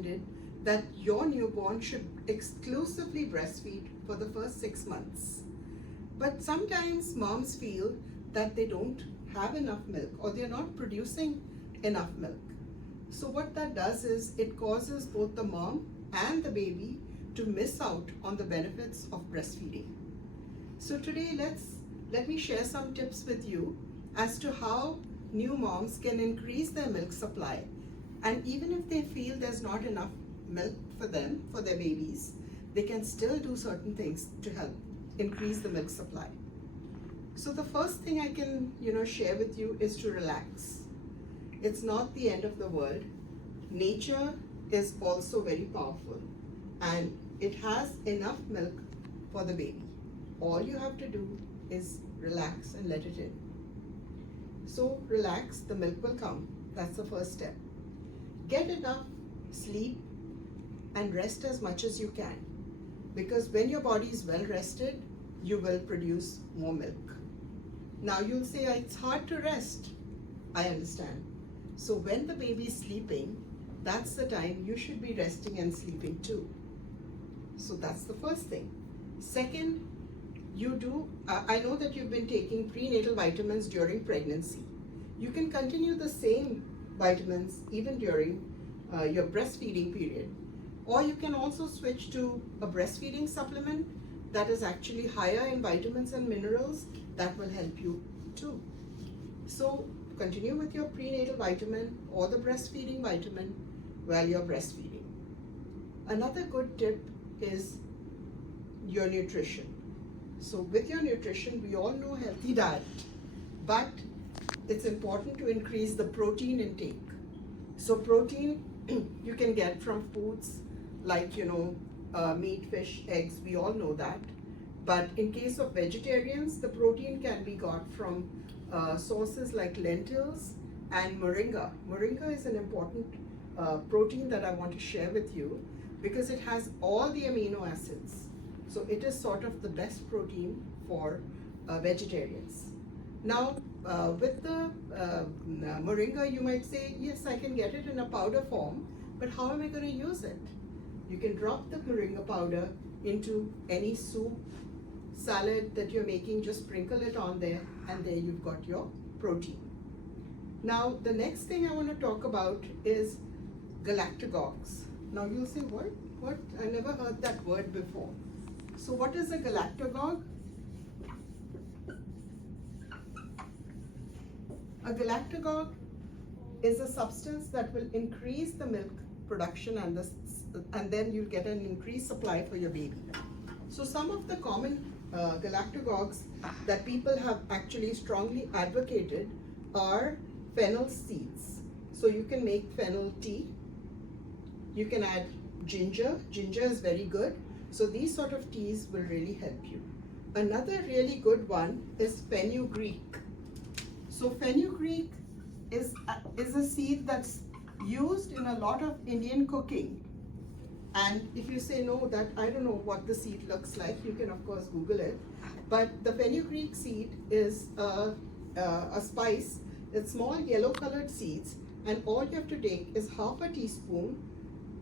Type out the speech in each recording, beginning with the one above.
recommended that your newborn should exclusively breastfeed for the first 6 months. But sometimes moms feel that they don't have enough milk or they're not producing enough milk. So what that does is it causes both the mom and the baby to miss out on the benefits of breastfeeding. So today let me share some tips with you as to how new moms can increase their milk supply. And even if they feel there's not enough milk for them, for their babies, they can still do certain things to help increase the milk supply. So the first thing I can, share with you is to relax. It's not the end of the world. Nature is also very powerful and it has enough milk for the baby. All you have to do is relax and let it in. So relax, the milk will come. That's the first step. Get enough sleep and rest as much as you can, because when your body is well rested, you will produce more milk. Now you'll say, it's hard to rest. I understand. So when the baby is sleeping, that's the time you should be resting and sleeping too. So that's the first thing. Second, I know that you've been taking prenatal vitamins during pregnancy. You can continue the same vitamins even during your breastfeeding period. Or you can also switch to a breastfeeding supplement that is actually higher in vitamins and minerals. That will help you too. So continue with your prenatal vitamin or the breastfeeding vitamin while you're breastfeeding. Another good tip is your nutrition. So with your nutrition, we all know healthy diet, but it's important to increase the protein intake. So protein you can get from foods like, meat, fish, eggs, we all know that. But in case of vegetarians, the protein can be got from sources like lentils and moringa. Moringa is an important protein that I want to share with you because it has all the amino acids. So it is sort of the best protein for vegetarians. Now, with the moringa, you might say, yes, I can get it in a powder form, but how am I going to use it? You can drop the moringa powder into any soup, salad that you're making, just sprinkle it on there, and there you've got your protein. Now, the next thing I want to talk about is Galactogogues. Now, you'll say, what? I never heard that word before. So what is a galactogogue? A galactogogue is a substance that will increase the milk production and then you'll get an increased supply for your baby. So some of the common galactogogues that people have actually strongly advocated are fennel seeds. So you can make fennel tea. You can add ginger. Ginger is very good. So these sort of teas will really help you. Another really good one is fenugreek. So fenugreek is a seed that's used in a lot of Indian cooking. And if you say, no, that I don't know what the seed looks like, you can of course Google it. But the fenugreek seed is a spice. It's small yellow colored seeds, and all you have to take is half a teaspoon,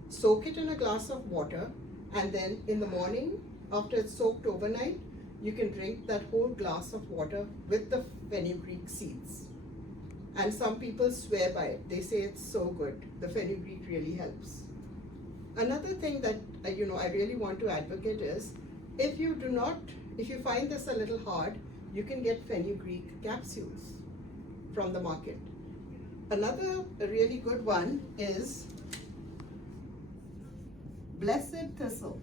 soak it in a glass of water, and then in the morning, after it's soaked overnight, you can drink that whole glass of water with the fenugreek seeds. And some people swear by it. They say it's so good. The fenugreek really helps. Another thing that I really want to advocate is, if you find this a little hard, you can get fenugreek capsules from the market. Another really good one is blessed thistle.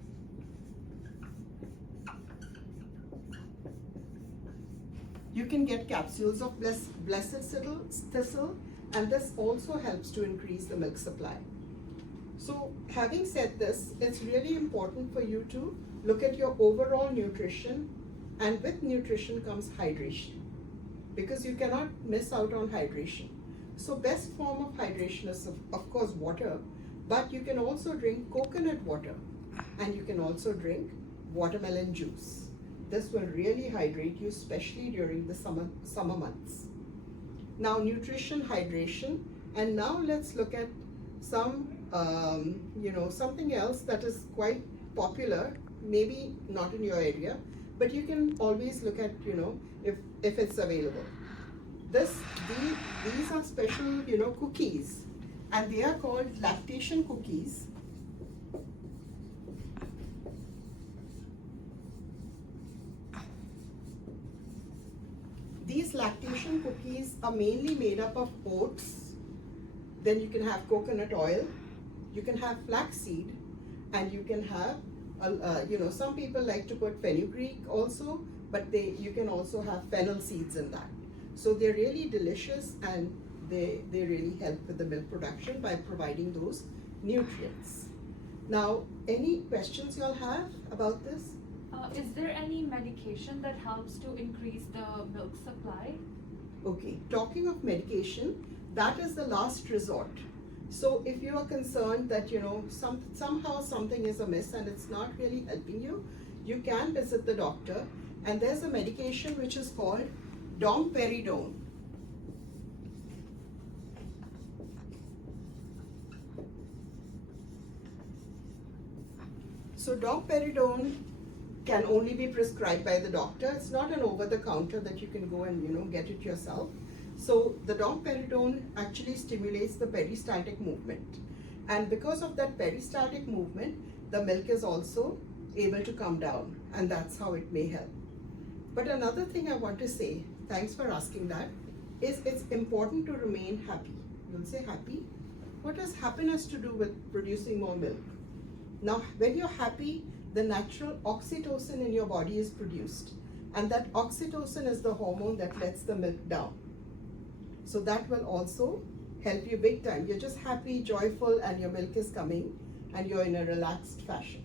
You can get capsules of blessed thistle, and this also helps to increase the milk supply. So having said this, it's really important for you to look at your overall nutrition, and with nutrition comes hydration, because you cannot miss out on hydration. So best form of hydration is of course water, but you can also drink coconut water, and you can also drink watermelon juice. This will really hydrate you, especially during the summer months. Now nutrition, hydration, and now let's look at some Something else that is quite popular, maybe not in your area, but you can always look at, if it's available. These are special, cookies, and they are called lactation cookies. These lactation cookies are mainly made up of oats. Then you can have coconut oil, you can have flaxseed, and you can have, some people like to put fenugreek also, but you can also have fennel seeds in that. So they're really delicious, and they really help with the milk production by providing those nutrients. Now, any questions you'll have about this? Is there any medication that helps to increase the milk supply? Okay, talking of medication, that is the last resort. So if you are concerned that somehow something is amiss and it's not really helping you, you can visit the doctor, and there's a medication which is called domperidone. So domperidone can only be prescribed by the doctor. It's not an over-the-counter that you can go and get it yourself. So the domperidone actually stimulates the peristatic movement, and because of that peristatic movement, the milk is also able to come down, and that's how it may help. But another thing I want to say, thanks for asking that, is it's important to remain happy. You'll say happy? What has happiness to do with producing more milk? Now, when you're happy, the natural oxytocin in your body is produced, and that oxytocin is the hormone that lets the milk down. So that will also help you big time. You're just happy, joyful, and your milk is coming, and you're in a relaxed fashion.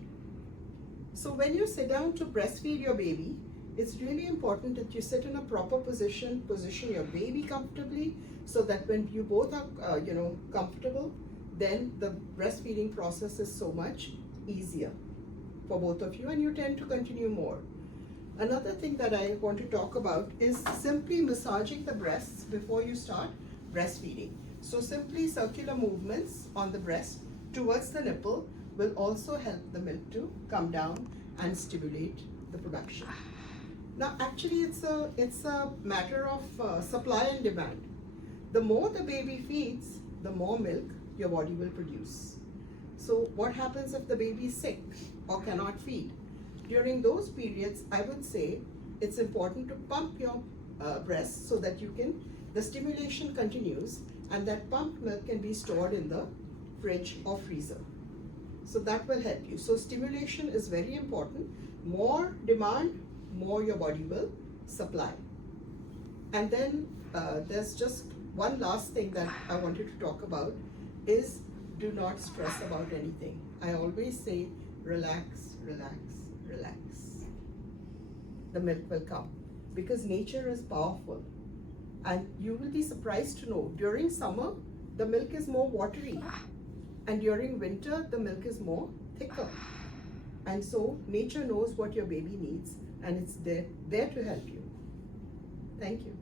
So when you sit down to breastfeed your baby, it's really important that you sit in a proper position your baby comfortably, so that when you both are comfortable, then the breastfeeding process is so much easier for both of you, and you tend to continue more. Another thing that I want to talk about is simply massaging the breasts before you start breastfeeding. So simply circular movements on the breast towards the nipple will also help the milk to come down and stimulate the production. Now actually it's a matter of supply and demand. The more the baby feeds, the more milk your body will produce. So what happens if the baby is sick or cannot feed? During those periods, I would say it's important to pump your breast so that the stimulation continues, and that pumped milk can be stored in the fridge or freezer. So that will help you. So stimulation is very important. More demand, more your body will supply. And then there's just one last thing that I wanted to talk about is do not stress about anything. I always say relax, relax, relax. The milk will come, because nature is powerful, and you will be surprised to know during summer the milk is more watery, and during winter the milk is more thicker. And so nature knows what your baby needs, and it's there to help you. Thank you.